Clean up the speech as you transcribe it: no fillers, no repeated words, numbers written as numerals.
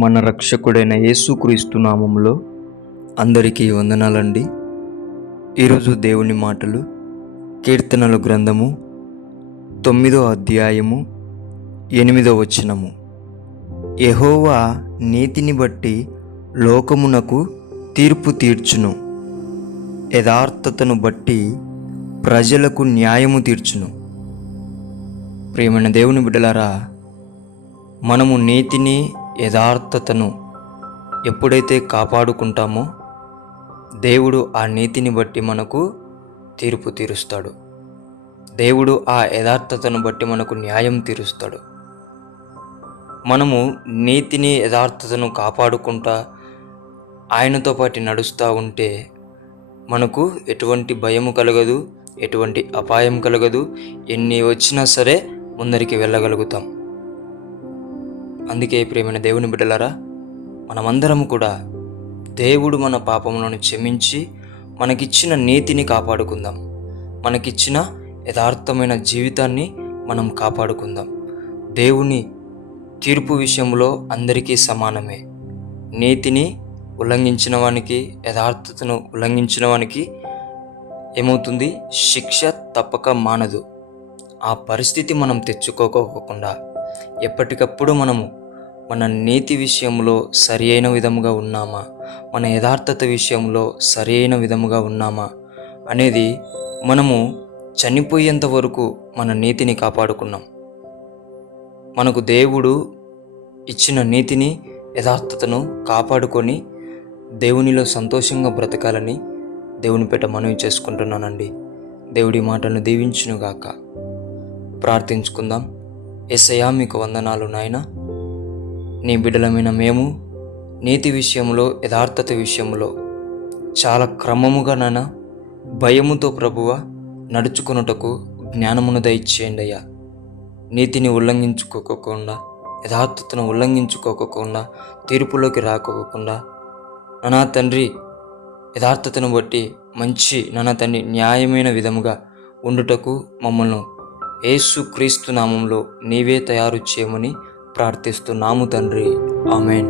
మన రక్షకుడైన యేసుక్రీస్తు నామములో అందరికీ వందనాలండి. ఈరోజు దేవుని మాటలు కీర్తనల గ్రంథము 9వ అధ్యాయము 8వ వచనము. యెహోవా నీతిని బట్టి లోకమునకు తీర్పు తీర్చును, యథార్థతను బట్టి ప్రజలకు న్యాయము తీర్చును. ప్రియమైన దేవుని బిడ్డలారా, మనము నీతిని యథార్థతను ఎప్పుడైతే కాపాడుకుంటామో దేవుడు ఆ నీతిని బట్టి మనకు తీర్పు తీరుస్తాడు. దేవుడు ఆ యథార్థతను బట్టి మనకు న్యాయం తీరుస్తాడు. మనము నీతిని యథార్థతను కాపాడుకుంటా ఆయనతో పాటు నడుస్తూ ఉంటే మనకు ఎటువంటి భయము కలగదు, ఎటువంటి అపాయం కలగదు. ఎన్ని వచ్చినా సరే ముందరికి వెళ్ళగలుగుతాం. అందుకే ప్రియమైన దేవుని బిడ్డలారా, మనమందరం కూడా దేవుడు మన పాపములను క్షమించి మనకిచ్చిన నీతిని కాపాడుకుందాం. మనకిచ్చిన యథార్థమైన జీవితాన్ని మనం కాపాడుకుందాం. దేవుని తీర్పు విషయంలో అందరికీ సమానమే. నీతిని ఉల్లంఘించిన వానికి, యథార్థతను ఉల్లంఘించిన వానికి ఏమవుతుంది? శిక్ష తప్పక మానదు. ఆ పరిస్థితి మనం తెచ్చుకోకుండా ఎప్పటికప్పుడు మనము మన నీతి విషయంలో సరి అయిన విధముగా ఉన్నామా, మన యథార్థత విషయంలో సరి అయిన విధముగా ఉన్నామా అనేది మనము చనిపోయేంత వరకు మన నీతిని కాపాడుకున్నాం. మనకు దేవుడు ఇచ్చిన నీతిని, యథార్థతను కాపాడుకొని దేవునిలో సంతోషంగా బ్రతకాలని దేవుని పేట మనవి చేసుకుంటున్నానండి. దేవుడి మాటలను దీవించునుగాక. ప్రార్థించుకుందాం. యేసయ్యా, మీకు వందనాలు నాయనా. నీ బిడ్డలమైన మేము నీతి విషయంలో, యథార్థత విషయంలో చాలా క్రమముగా నాన్న భయముతో ప్రభువా నడుచుకొనుటకు జ్ఞానమును దయచేయండి అయ్యా. నీతిని ఉల్లంఘించుకోకుండా, యథార్థతను ఉల్లంఘించుకోకుండా, తీర్పులోకి రాకోకుండా నానా తండ్రి యథార్థతను బట్టి మంచి నానా తండ్రి న్యాయమైన విధముగా ఉండుటకు మమ్మల్ని యేసుక్రీస్తు నామంలో నీవే తయారు చేయమని ప్రార్థిస్తున్నాము తండ్రి. ఆమేన్.